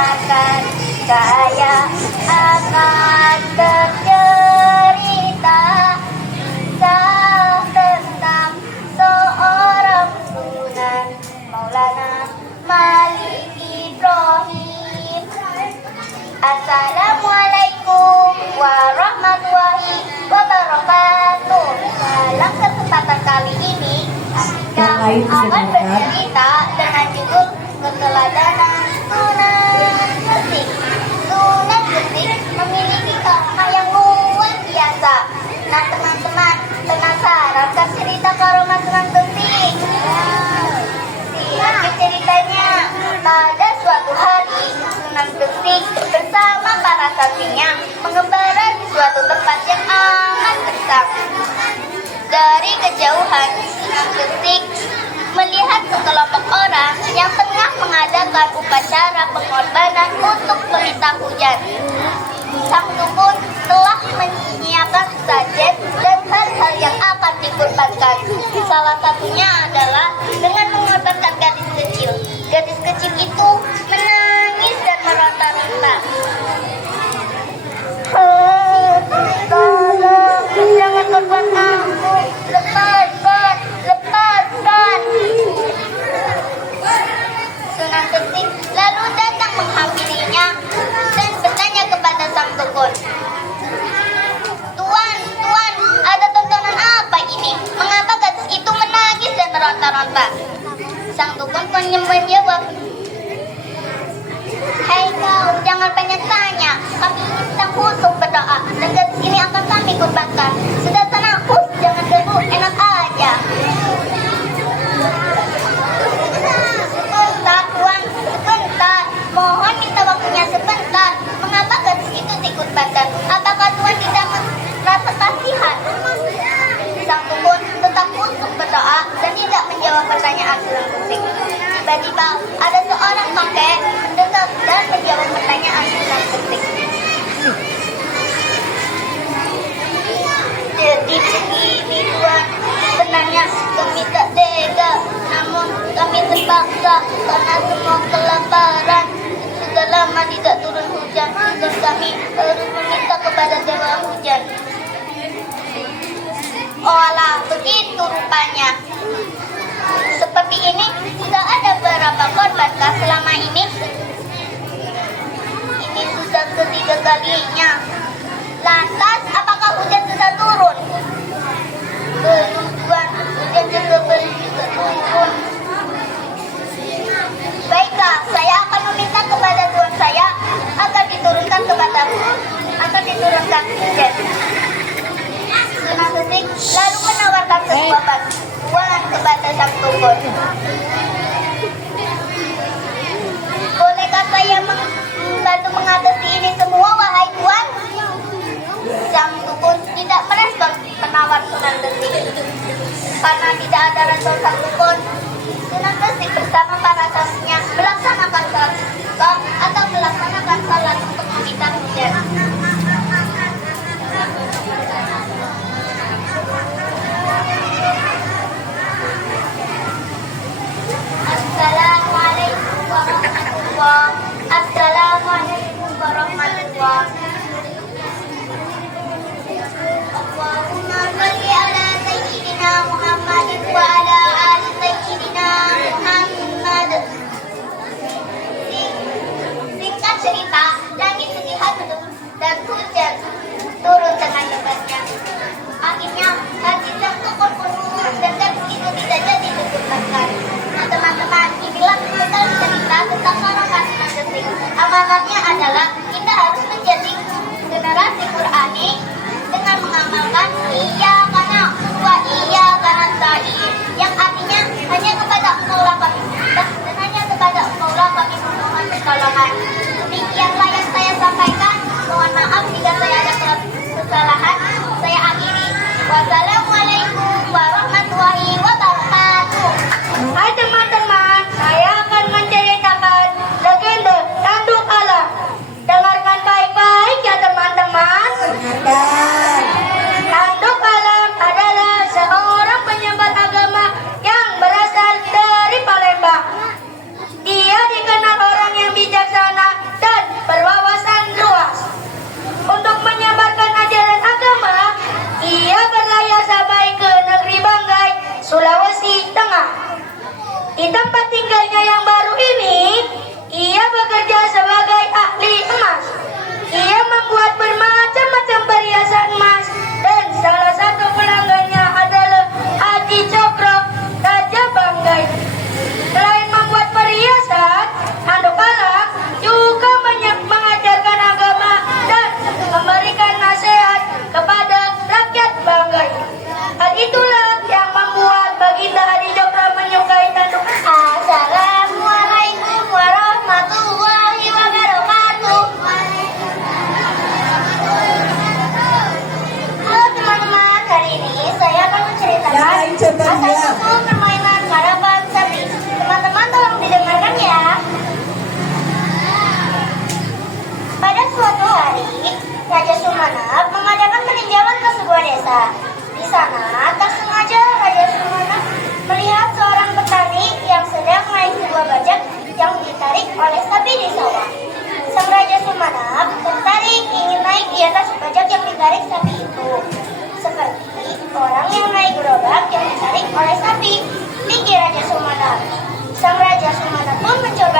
akan saya akan bercerita kisah tentang seorang Sunan Maulana Malik Ibrahim. Assalamualaikum warahmatullahi wabarakatuh. Dalam kesempatan kali ini kita akan bercerita dengan judul keteladanan Sunan Gresik. Sunan Gresik memiliki karma yang luar biasa. Nah teman-teman, penasaran kan cerita karma Sunan Gresik? Simak ceritanya. Pada suatu hari, Sunan Gresik bersama para santrinya mengembara di suatu tempat yang amat gersang. Dari kejauhan, Sunan Gresik melihat sekelompok orang yang tengah mengadakan upacara pengorbanan untuk meminta hujan. Sang dukun telah menyiapkan sajen dan hal-hal yang akan dikorbankan. Salah satunya adalah dengan mengorbankan gadis kecil. Gadis kecil itu menangis dan meronta-ronta. Jangan korban aku, lepaskan, lepaskan. Sunan Gresik lalu datang menghampirinya dan bertanya kepada sang dukun, Tuan, ada tontonan apa ini? Mengapa gadis itu menangis dan meronta-ronta? Sang dukun pun menjawab, Hai kau, jangan banyak tanya. Kami sedang khusyuk berdoa dan gadis ini akan kami korbankan. Sudah tenang, jangan ganggu, enak aja. Sebentar, Tuan, sebentar. Mohon minta waktunya sebentar. Mengapa gadis itu dikorbankan? Apakah Tuan tidak merasa kasihan? Sang dukun tetap khusyuk berdoa dan tidak menjawab pertanyaan Sunan Gresik. Tiba-tiba ada seorang kakek mendekat dan menjawab pertanyaan Sunan Gresik. Jadi begini Tuan, sebenarnya kami tak tega, namun kami terpaksa karena semua kelaparan. Sudah lama tidak turun hujan dan kami harus meminta kepada Dewa Hujan. Oalah, begitu rupanya. Seperti ini sudah ada berapa korbankah selama ini? Ini sudah ketiga kalinya. Lantas, apakah hujan sudah turun? Belum, Tuan. Hujan juga belum turun. Baiklah, saya akan meminta kepada Tuan saya agar diturunkan hujan. Sunan Gresik lalu menawarkan sebuah bantuan kepada sang dukun. Bolehkah saya membantu mengatasi ini semua, wahai Tuan? Sang dukun tidak merespon penawar Sunan Gresik. Karena tidak ada respon sang dukun, Sunan Gresik bersama para santrinya melaksanakan salat atau melaksanakan salat untuk meminta hujan. Assalamualaikum warahmatullahi wabarakatuh. Assalamualaikum warahmatullahi wabarakatuh. Allahumma shalli ala sayyidina Muhammadin wa ala ali sayyidina Muhammad. Singkat cerita, langit sedih dan hujan turun dengan lebatnya. Akhirnya hati sang dukun penuh dan gadis itu tidak jadi dikorbankan. Nah teman-teman, inilah sekali cerita tentang karma Sunan Gresik. Amanatnya adalah kita harus menjadi generasi Qurani dengan mengamalkan iya karena wa iya karena sa'in, yang artinya hanya kepada Allah kami dan hanya kepada Allah kami memohon pertolongan. Demikianlah yang saya sampaikan. Mohon maaf jika saya ada kesalahan. Saya akhiri. Wassalamualaikum warahmatullahi wabarakatuh.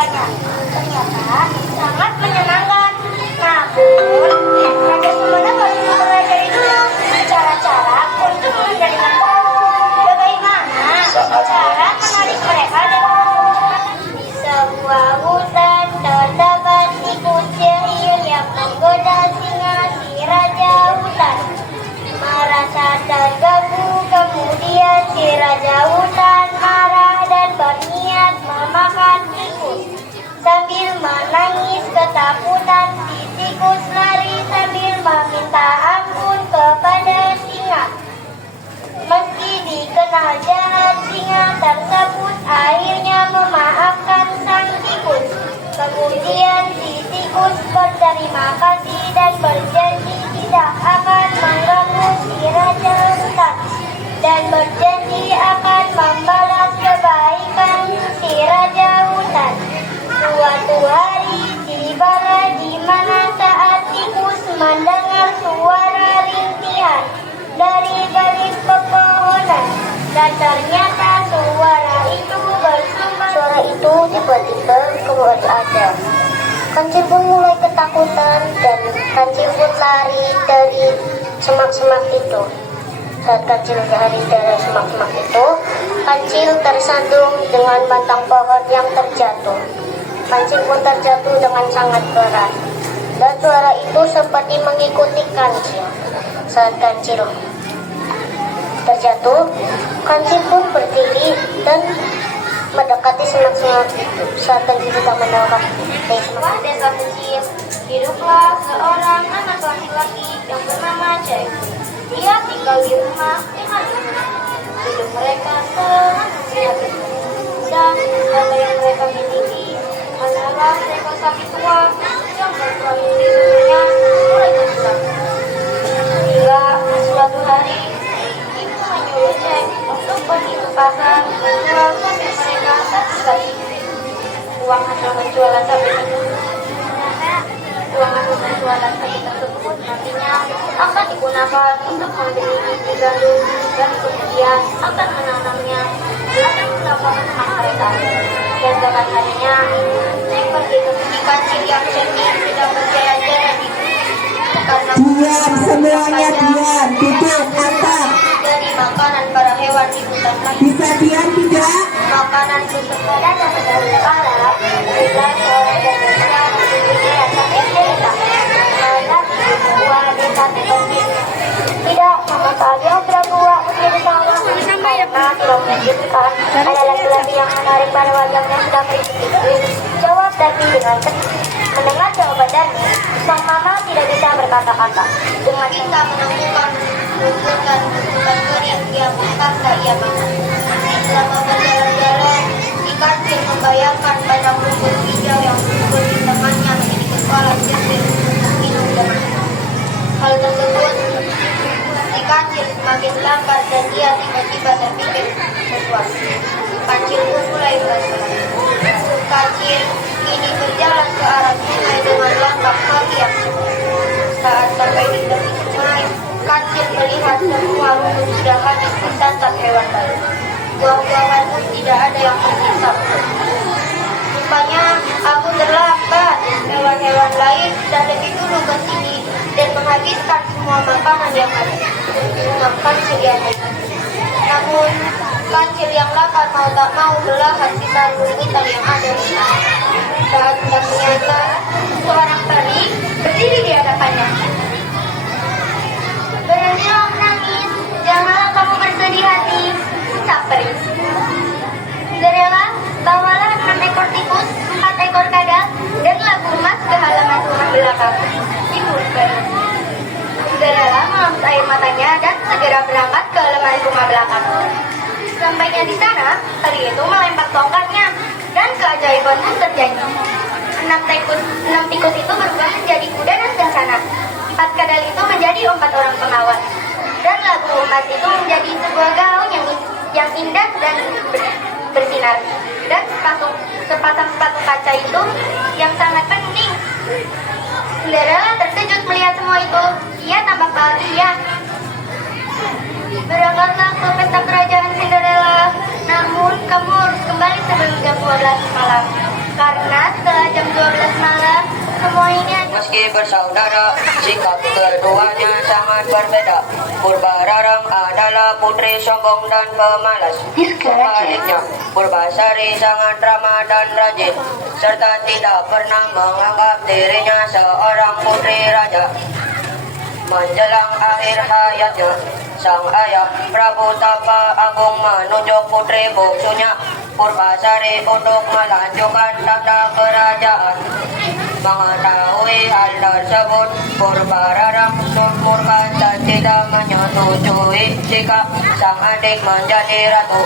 melakukannya. Ternyata sangat menyenangkan. Namun, Raja Sumana baru mempelajari dulu cara-cara untuk mengendalikan pohon. Bagaimana cara menarik mereka dengan di sebuah hutan terdapat tikus jahil yang menggoda singa si raja hutan. Merasa terganggu, kemudian si raja hutan marah dan berniat memakan tikus. Sambil menangis ketakutan, si tikus lari sambil meminta ampun kepada singa. Meski dikenal jahat, singa tersebut akhirnya memaafkan sang tikus. Kemudian si tikus berterima kasih dan berjanji tidak akan mengganggu si raja hutan dan berjanji akan membalas kebaikan si raja hutan. Suatu hari tibalah di mana saat tikus mendengar suara rintihan dari balik pepohonan, dan ternyata suara itu bersumber. Suara itu tiba-tiba kembali ada. Kancil pun mulai ketakutan dan Kancil pun lari dari semak-semak itu. Saat Kancil lari dari semak-semak itu, Kancil tersandung dengan batang pohon yang terjatuh. Kancil pun terjatuh dengan sangat berat. Dan suara itu seperti mengikuti Kancil. Saat Kancil terjatuh, Kancil pun berdiri dan mendekati semak-semak itu. Saat Kancil sedang mendekati semak desa kecil, hiduplah seorang anak laki-laki yang bernama Jack. Dia tinggal di rumah dengan ibunya. Hidup mereka sangat menyenangkan. Dan harta yang mereka miliki adalah seekor sapi tua yang bersuami di rumahnya mulai besar. Hingga suatu hari ibu menyuruh Jack untuk pergi ke pasar menjual sapi mereka satu kali. Uang hasil penjualan sapi tersebut nantinya akan digunakan untuk membeli biji gandum dan kemudian akan menanamnya dan mendapatkan ternak mereka. Dan dengan harinya Jack pergi ke Kancil yang cerdik tidak berjalan-jalan karena diam semuanya, diam, duduk, atap. dari makanan para hewan di hutan lain. Bisa diam tidak? Makanan sesekala dan dahulu kala bila seorang manusia memiliki rasa cerita. Malah sebuah desa terpencil. Tidak sama sekali berdua menjadi sama karena tidak menunjukkan ada laki-laki yang menarik pada wajahnya sedang berisik-isik. Jawab Darmi dengan sedih. Mendengar jawaban Darmi, sang mama tidak bisa berkata-kata. Dengan kita menemukan bukan kering yang berkata ia makan. Selama berjalan-jalan, si Kancil membayangkan banyak rumput hijau yang tumbuh di tengahnya menjadi kepala kecil minum dengan. Hal tersebut, si Kancil semakin lambat dan dia tiba-tiba terpikir sesuatu. Kancil pun mulai berjalan. Kancil kini berjalan ke arah sungai dengan langkah kaki yang cepat. Saat sampai di tepi sungai, Kancil melihat semua rumput sudah habis disantap hewan lain. Buah-buahan pun tidak ada yang tersisa. Rupanya aku terlambat. Hewan-hewan lain sudah lebih dulu ke sini dan menghabiskan semua makanan yang ada. Dengan Kancil yang hebat. Namun Kancil yang lapar mau tak mau melahap di tanggul hutan yang ada di sana. Saat hendak menyantap, seorang peri berdiri di hadapannya. Berhentilah menangis, janganlah kamu bersedih hati, ucap peri. Cinderella, bawalah 6 ekor tikus, 4 ekor kadal, dan labu emas ke halaman rumah belakang. Ibu peri. Cinderella menghapus air matanya dan segera berangkat ke halaman rumah belakang. Sampainya di sana, peri itu melempar tongkatnya dan keajaiban pun terjadi. 6 tikus itu berubah menjadi kuda dan kencana. 4 kadal itu menjadi 4 orang pengawal. Dan labu emas itu menjadi sebuah gaun yang indah dan bersinar. Dan sepasang sepatu kaca itu yang sangat penting. Cinderella terkejut melihat semua itu. Ia tampak bahagia. Berangkatlah ke pesta kerajaan Cinderella. Namun kamu harus kembali sebelum jam 12 malam. Karena meski bersaudara, sikap keduanya sangat berbeda. Purbararang adalah putri sombong dan pemalas. Sebaliknya, Purbasari sangat ramah dan rajin, serta tidak pernah menganggap dirinya seorang putri raja. Menjelang akhir hayatnya, sang ayah Prabu Tapa Agung menunjuk putri bungsunya Purbasari untuk melanjutkan tata kerajaan. Mengetahui hal tersebut, Purbararang murka dan tidak menyetujui jika sang adik menjadi ratu.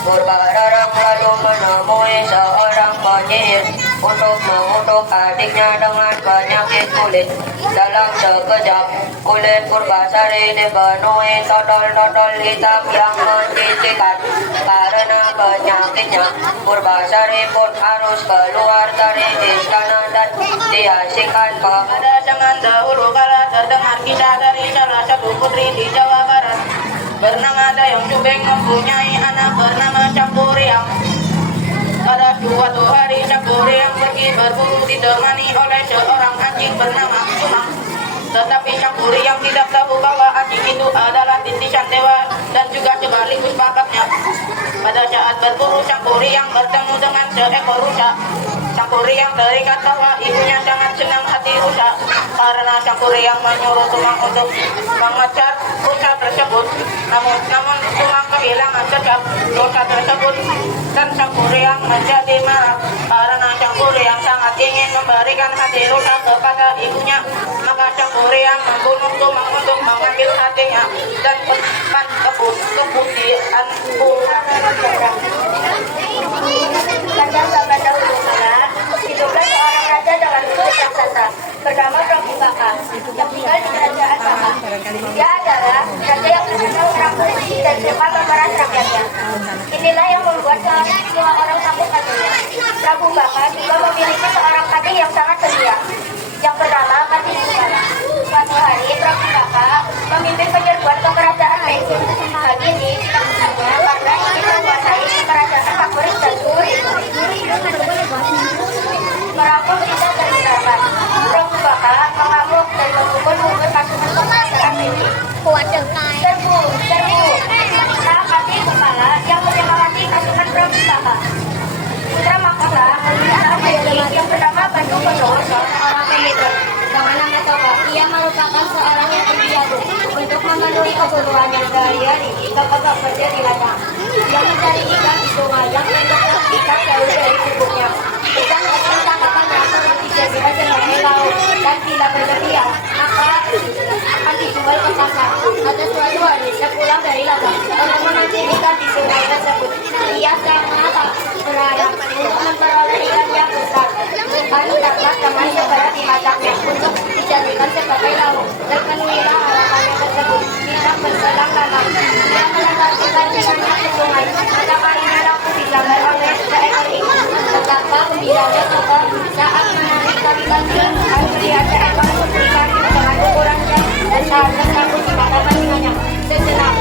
Purbararang lalu menemui seorang penyihir untuk mengutuk adiknya dengan penyakit kulit. Dalam sekejap, kulit Purbasari dipenuhi totol-totol hitam yang menjijikan. Karena penyakitnya, Purbasari pun harus keluar dari istana dan diasingkan ke Pada zaman dahulu kala terdengar kisah dari salah satu putri di Jawa Barat bernama Dayang Jubeng mempunyai anak bernama Cangkuriang. Pada suatu hari Cangkuriang pergi berburu ditemani oleh seorang anjing bernama Sumang. Tetapi Cangkuriang tidak tahu bahwa anjing itu adalah titisan dewa dan juga sekaligus bapaknya. Pada saat berburu, Cangkuriang bertemu dengan seekor rusa. Cangkuriang teringat bahwa ibunya sangat senang hati rusa karena Cangkuriang menyuruh Sumang untuk mengejar rusa tersebut. Namun Sumang kehilangan jejak rusa tersebut dan Cangkuriang menjadi marah karena Cangkuriang sangat ingin memberikan hati rusa kepada ibunya. Maka Cangkuriang membunuh Sumang untuk mengambil hatinya dan menemukan kebudian Pada zaman dahulu kala, hiduplah seorang raja dengan kulit raksasa bernama Prabu Baka yang tinggal di kerajaan Baka. Dia adalah raja yang terkenal merakuni dan cepat memeras rakyatnya. Inilah yang membuat semua orang takut padanya. Prabu Baka juga memiliki seorang kading yang sangat setia, yang bernama Kading Bukala. Suatu hari Prabu Baka memimpin penyerbuan ke kerajaan Bengkulu. Hal ini dilakukannya karena ingin menguasai kerajaan favorit dan Suri. Merampok tidak terhindarkan. Prabu Baka mengamuk dan memukul-mukul pasukan kerajaan Bengkulu. Serbu. Menyiksa Kading Bukala yang menyemangati pasukan Prabu Baka. Putra Mahkota melihat Kading yang bernama Bandu Bondowoso, seorang pemimpin dengan nama Toba. Ia merupakan seorang yang terbiasa untuk memenuhi kebutuhannya sehari-hari. Toba bekerja di ladang. Dia mencari ikan di sungai yang terletak ikan jauh dari tubuhnya. Ikan hasil tangkapannya perlu dijadikan sebagai lauk dan bila berlebihan maka akan dijual ke pasar. Ada suatu hari dia pulang dari ladang untuk memancing ikan di sungai tersebut. Ia sangat berharap untuk memperoleh ikan yang besar. Lalu dapat dengan segera dimajaknya untuk dijadikan sebagai lauk. Terpenuhilah harapannya tersebut. Tidak berselang lama, dia melemparkan ikannya ke sungai. Maka kalinya langsung dilamar oleh seekor ikan. Betapa gembiranya Toba saat menarik tarikan ikan dan melihat seekor ikan dengan ukuran jam dan seharga 100 dimakan pancingannya. Sejenak